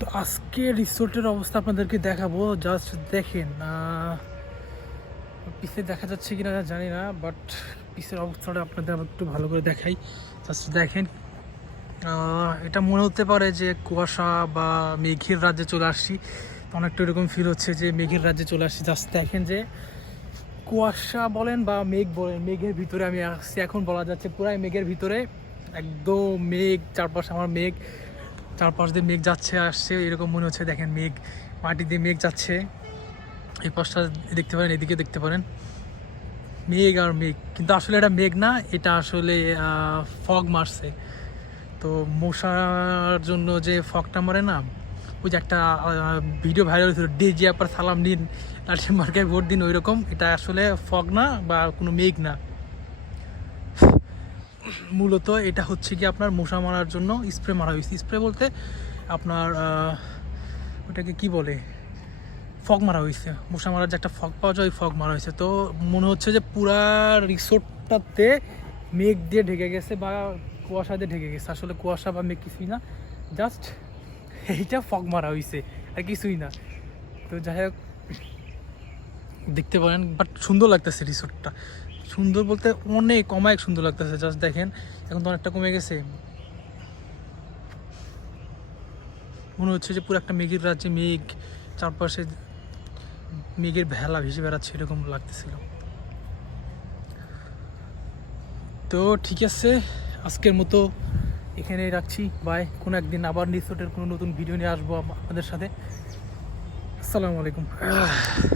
তো আজকে রিসোর্টের অবস্থা আপনাদেরকে দেখাবো। জাস্ট দেখেন পিছে দেখা যাচ্ছে কিনা জানি না বাট পিছের অবস্থাটা আপনাদের একটু ভালো করে দেখাই। জাস্ট দেখেন এটা মনে হতে পারে যে কুয়াশা বা মেঘের রাজ্যে চলে আসছি। অনেকটা এরকম ফিল হচ্ছে যে মেঘের রাজ্যে চলে আসছি। জাস্ট দেখেন যে কুয়াশা বলেন বা মেঘ বলেন, মেঘের ভিতরে আমি আসছি। এখন বলা যাচ্ছে পুরাই মেঘের ভিতরে। একদম মেঘ, চারপাশে আমার মেঘ। চারপাশ দিয়ে মেঘ যাচ্ছে, আসছে, এরকম মনে হচ্ছে, দেখেন মেঘ, মাটি দিয়ে মেঘ যাচ্ছে। এই পাশটা দেখতে পারেন এদিকে দেখতে পারেন। মেঘ আর মেঘ, কিন্তু আসলে এটা মেঘ না, এটা আসলে ফগ মারছে। তো মশার জন্য যে ফগটা মারে না, ওই যে একটা ভিডিও ভাইরাল হয়েছিল, ডেজি আপার সালাম নিন, লাঠি মার্কায় ভোট দিন ওই রকম এটা আসলে ফগ না বা কোনো মেঘ না। মূলত এটা হচ্ছে কি আপনার মশা মারার জন্য স্প্রে মারা হয়েছে। স্প্রে বলতে আপনার ওটাকে কি বলে? ফগ মারা হয়েছে। মশা মারার যে একটা ফগ পাওয়া যায়, ওই ফগ মারা হয়েছে। তো মনে হচ্ছে যে পুরা রিসোর্টটাতে মেঘ দিয়ে ঢেকে গেছে বা কুয়াশা দিয়ে ঢেকে গেছে। আসলে কুয়াশা বা মেঘ কিছুই না, জাস্ট এইটা ফগ মারা হয়েছে, আর কিছুই না। তো যাই হোক, দেখতে পারেন, বাট সুন্দর লাগতেছে রিসোর্টটা। সুন্দর বলতে অনেক অমায়িক সুন্দর লাগতেছে জাস্ট দেখেন, এখন তো অনেকটা কমে গেছে। মনে হচ্ছে যে পুরো একটা মেঘের রাজ্যে মেঘ, চারপাশে মেঘের ভেলা ভেসে বেড়াচ্ছে, এরকম লাগতেছিল। তো ঠিক আছে, আজকের মতো এখানেই রাখছি বাই কোনো একদিন আবার রিসোর্টের কোনো নতুন ভিডিও নিয়ে আসব আপনাদের সাথে। আসসালামু আলাইকুম।